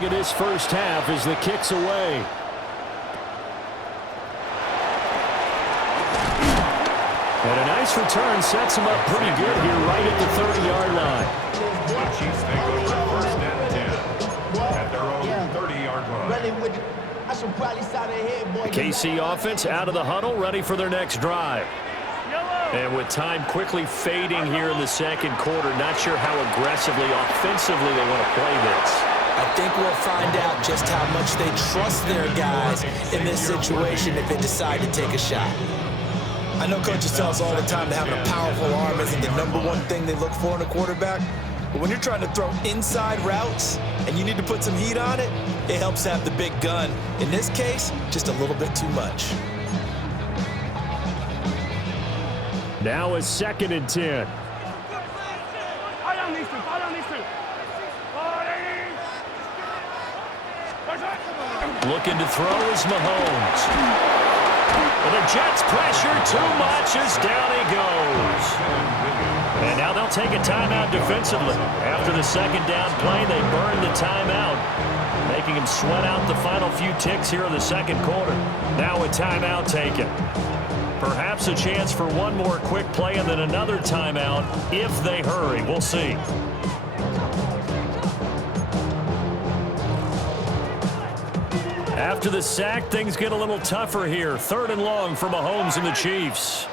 At his first half as the kick's away. And a nice return sets him up pretty good here right at the 30-yard line. The Chiefs may go for first and 10 at their own 30-yard line. KC offense out of the huddle, ready for their next drive. And with time quickly fading here in the second quarter, not sure how aggressively, offensively they want to play this. I think we'll find out just how much they trust their guys in this situation if they decide to take a shot. I know coaches tell us all the time that having a powerful arm isn't the number one thing they look for in a quarterback. But when you're trying to throw inside routes and you need to put some heat on it, it helps have the big gun. In this case, just a little bit too much. Now a 2nd and 10. Looking to throw is Mahomes. And the Jets pressure too much as down he goes. And now they'll take a timeout defensively. After the second down play, they burn the timeout, making him sweat out the final few ticks here in the second quarter. Now a timeout taken. Perhaps a chance for one more quick play and then another timeout if they hurry. We'll see. After the sack, things get a little tougher here. 3rd and long for Mahomes and the Chiefs.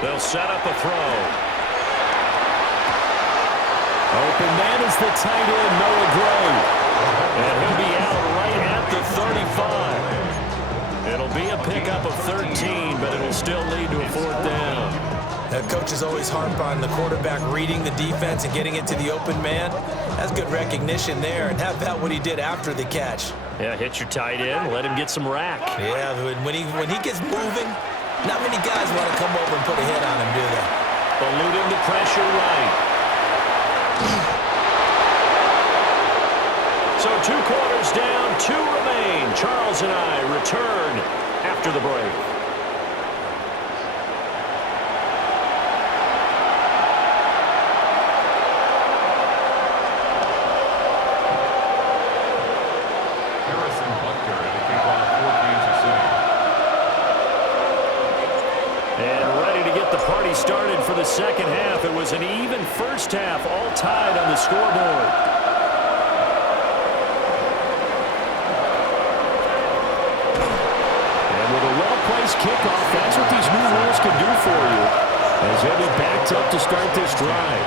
They'll set up a throw. Open man is the tight end, Noah Gray. And he'll be out right at the 35. It'll be a pickup of 13, but it'll still lead to a 4th down. Coaches always harp on the quarterback reading the defense and getting it to the open man. That's good recognition there. And how about what he did after the catch? Yeah, hit your tight end, let him get some rack. Yeah, when he gets moving, not many guys want to come over and put a hit on him, do they? Eluding the pressure right. So 2 quarters down, 2 remain. Charles and I return after the break. Started for the second half. It was an even first half, all tied on the scoreboard. And with a well-placed kickoff, that's what these new rules can do for you. As he'll be backed up to start this drive.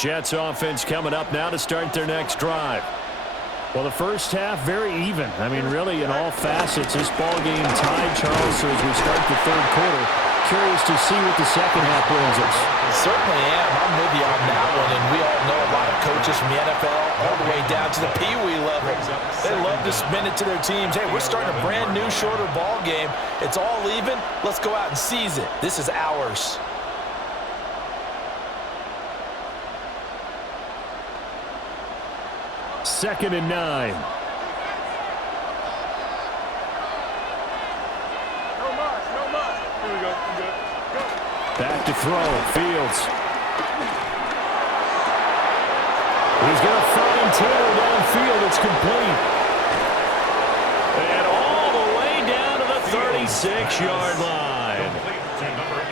Jets offense coming up now to start their next drive. Well, the first half, very even. I mean, really, in all facets, this ball game tied, Charles. So as we start the 3rd quarter, curious to see what the second half brings us. Certainly am. I'm with you on that one. And we all know a lot of coaches from the NFL all the way down to the Pee-wee level. They love to spin it to their teams. Hey, we're starting a brand new, shorter ball game. It's all even. Let's go out and seize it. This is ours. Second and 9. No much. Here we go. Good. Go. Back to throw. Fields. He's going to find Taylor downfield. It's complete. And all the way down to the 36-yard line.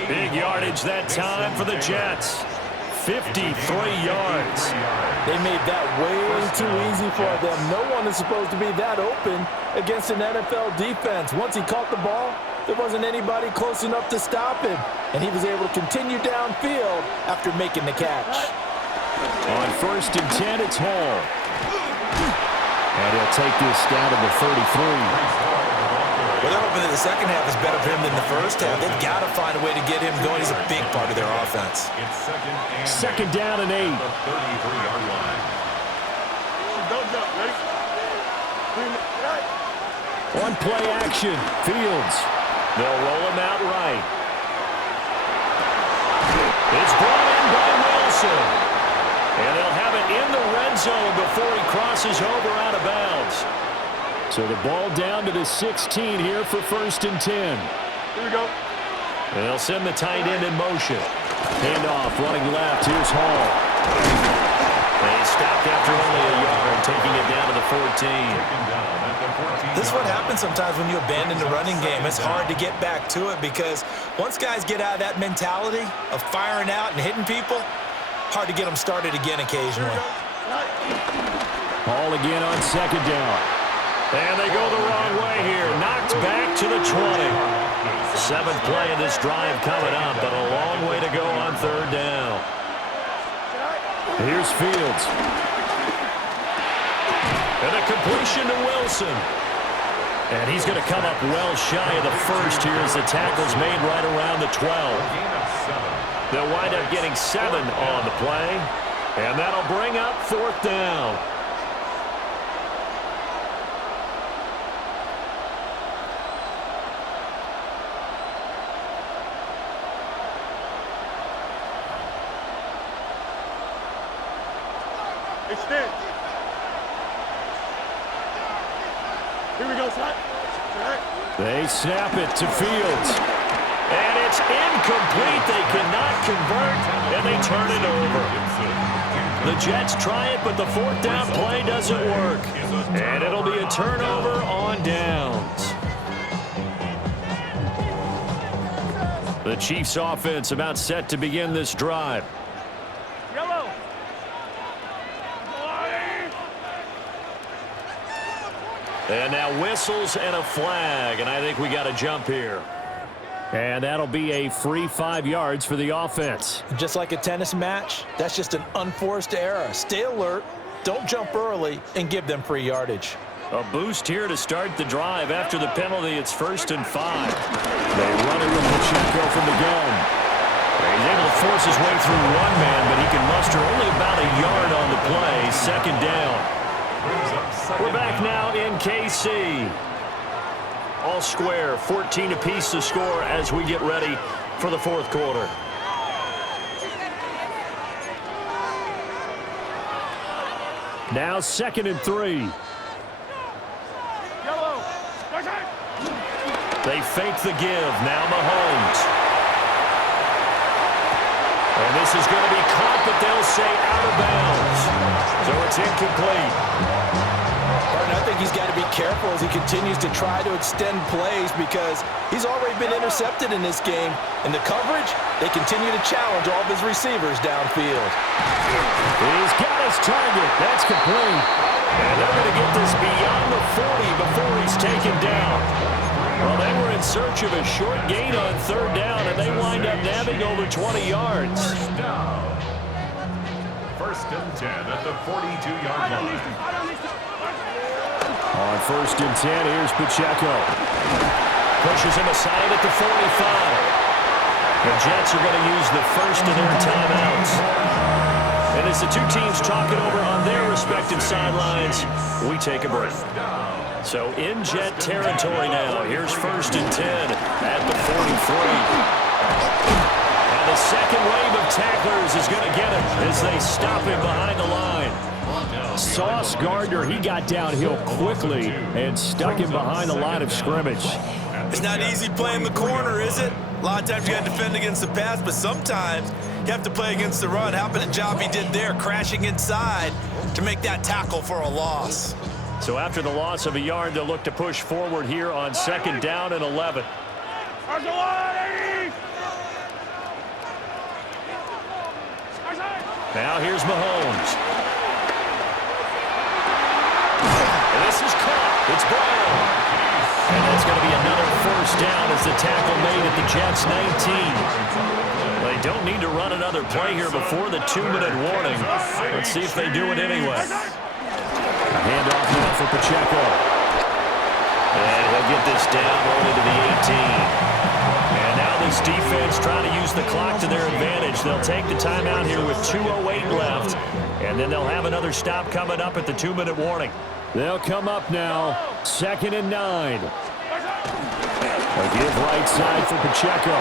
Big yardage that time for the Jets. 53 yards. They made that way too easy for them. No one is supposed to be that open against an NFL defense. Once he caught the ball, there wasn't anybody close enough to stop him. And he was able to continue downfield after making the catch. On 1st and 10, it's Hall. And he'll take this down to the 33. Well, they're hoping that the second half is better for him than the first half. They've got to find a way to get him going. He's a big part of their offense. It's second down and 8. The 33-yard line. Don't jump. Ready? On play action, Fields. They'll roll him out right. It's brought in by Wilson. And they'll have it in the red zone before he crosses over out of bounds. So the ball down to the 16 here for 1st and 10. Here we go. And they'll send the tight end in motion. Handoff, running left. Here's Hall. They stopped after only a yard, taking it down to the 14. This is what happens sometimes when you abandon the running game. It's hard to get back to it because once guys get out of that mentality of firing out and hitting people, hard to get them started again occasionally. Hall again on 2nd down. And they go the wrong way here. Knocked back to the 20. 7th play of this drive coming up, but a long way to go on 3rd down. Here's Fields. And a completion to Wilson. And he's going to come up well shy of the first here as the tackle's made right around the 12. They'll wind up getting 7 on the play. And that'll bring up 4th down. Extend. Here we go, Slot. They snap it to Fields. And it's incomplete. They cannot convert, and they turn it over. The Jets try it, but the 4th down play doesn't work. And it'll be a turnover on downs. The Chiefs' offense about set to begin this drive. Yellow. And now whistles and a flag, and I think we got a jump here. And that'll be a free 5 yards for the offense. Just like a tennis match, that's just an unforced error. Stay alert, don't jump early, and give them free yardage. A boost here to start the drive. After the penalty, it's 1st and 5. They run it with Pacheco from the gun. He's able to force his way through one man, but he can muster only about a yard on the play. 2nd down. We're back now in KC. All square, 14 apiece to score as we get ready for the 4th quarter. Now 2nd and 3. Yellow. They fake the give. Now Mahomes. And this is going to be caught, but they'll say out of bounds. So it's incomplete. I think he's got to be careful as he continues to try to extend plays because he's already been intercepted in this game. And the coverage, they continue to challenge all of his receivers downfield. He's got his target. That's complete. And they're going to get this beyond the 40 before he's taken down. Well, they were in search of a short gain on 3rd down, and they wind up nabbing over 20 yards. 1st and 10 at the 42-yard line. On 1st and 10, here's Pacheco. Pushes him aside at the 45. The Jets are going to use the first of their timeouts. And as the two teams talk it over on their respective sidelines, we take a break. So in Jet territory now. Here's 1st and 10 at the 43. And the second wave of tacklers is going to get him as they stop him behind the line. Sauce Gardner, he got downhill quickly and stuck him behind the line of scrimmage. It's not easy playing the corner, is it? A lot of times you got to defend against the pass, but sometimes you have to play against the run. How about the job he did there, crashing inside to make that tackle for a loss? So after the loss of a yard, they'll look to push forward here on 2nd down and 11. Now here's Mahomes. And this is caught. It's Brown. And that's going to be another 1st down as the tackle made at the Jets' 19. They don't need to run another play here before the 2-minute warning. Let's see if they do it anyway. Handoff now for Pacheco. And he'll get this down going into the 18. And now this defense trying to use the clock to their advantage. They'll take the timeout here with 2:08 left. And then they'll have another stop coming up at the 2-minute warning. They'll come up now. 2nd and 9. A give right side for Pacheco.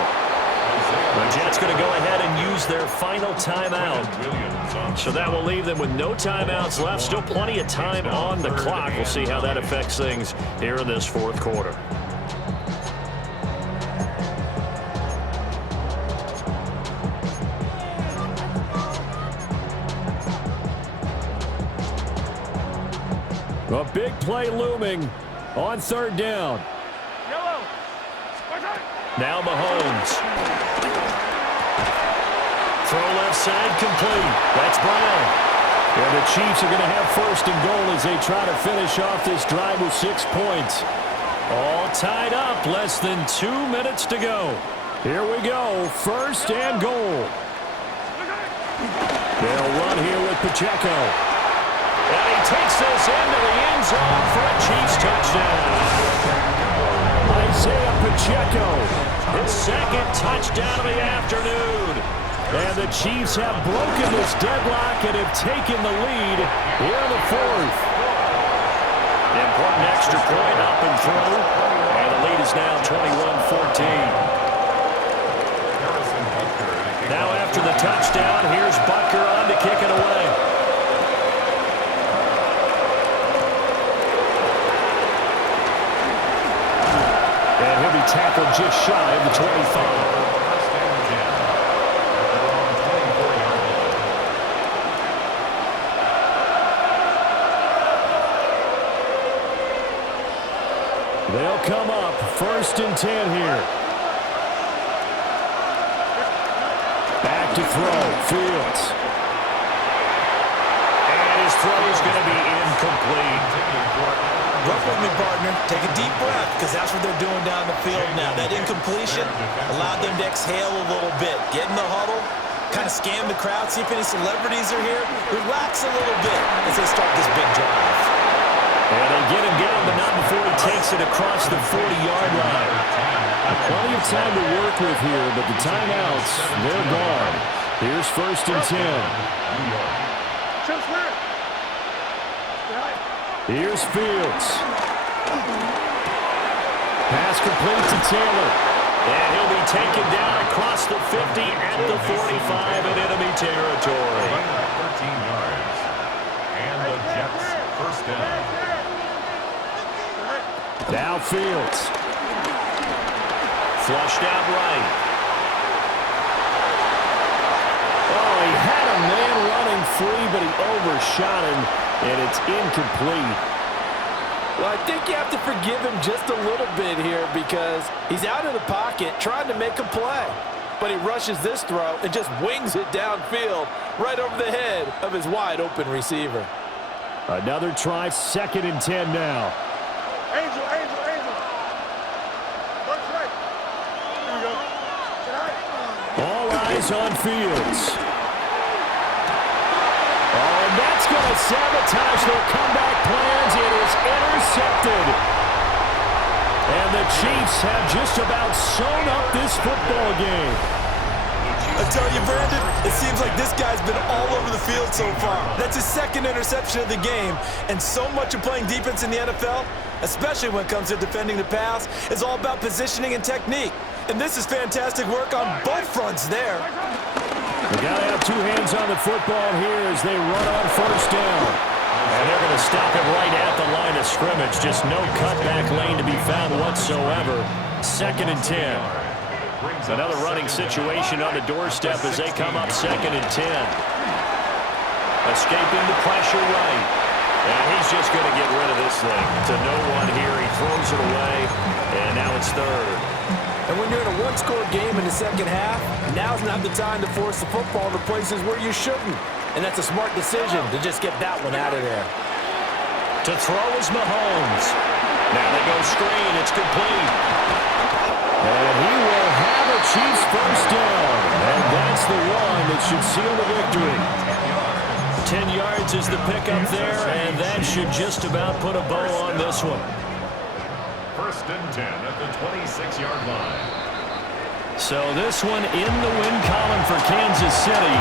The Jets going to go ahead and use their final timeout. So that will leave them with no timeouts left. Still plenty of time on the clock. We'll see how that affects things here in this fourth quarter. A big play looming on 3rd down. Now Mahomes. Throw left side complete. That's Brown. And the Chiefs are going to have 1st and goal as they try to finish off this drive with 6 points. All tied up. Less than 2 minutes to go. Here we go. 1st and goal. They'll run here with Pacheco. And he takes this into the end zone for a Chiefs touchdown. Isaiah Pacheco. His 2nd touchdown of the afternoon. And the Chiefs have broken this deadlock and have taken the lead here in the 4th. Important extra point up and through. And the lead is now 21-14. Now after the touchdown, here's Butker on to kick it away. And he'll be tackled just shy of the 25. They'll come up 1st and 10 here. Back to throw. Fields. And his throw is going to be incomplete. Work with me, partner. Take a deep breath, because that's what they're doing down the field now. That incompletion allowed them to exhale a little bit. Get in the huddle, kind of scan the crowd, see if any celebrities are here. Relax a little bit as they start this big drive. And they get him down, but not before he takes it across the 40-yard line. Plenty of time to work with here, but the timeouts, they're gone. Here's 1st and 10. Here's Fields. Pass complete to Taylor. And he'll be taken down across the 50 at the 45 in enemy territory. 13 yards. And the Jets 1st down. Now Fields. Flushed out right. Oh, he had a man running free, but he overshot him, and it's incomplete. Well, I think you have to forgive him just a little bit here because he's out of the pocket trying to make a play. But he rushes this throw and just wings it downfield right over the head of his wide-open receiver. Another try, 2nd and 10 now. Angel. That's right. Here we go. All eyes on Fields. Oh, and that's going to sabotage their comeback plans. It is intercepted. And the Chiefs have just about sewn up this football game. I tell you, Brandon, it seems like this guy's been all over the field so far. That's his 2nd interception of the game. And so much of playing defense in the NFL, especially when it comes to defending the pass, is all about positioning and technique. And this is fantastic work on both fronts there. They got to have 2 hands on the football here as they run on 1st down. And they're going to stop it right at the line of scrimmage. Just no cutback lane to be found whatsoever. 2nd and 10. Another running situation on the doorstep as they come up 2nd and 10. Escaping the pressure right. And he's just going to get rid of this thing to no one here. He throws it away, and now it's 3rd. And when you're in a one-score game in the second half, now's not the time to force the football to places where you shouldn't. And that's a smart decision to just get that one out of there. To throw is Mahomes. Now they go screen. It's complete. And he will have a Chiefs 1st down. And that's the one that should seal the victory. 10 yards is the pickup there, and that should just about put a bow on this one. first and 10 at the 26-yard line. So this one in the win column for Kansas City.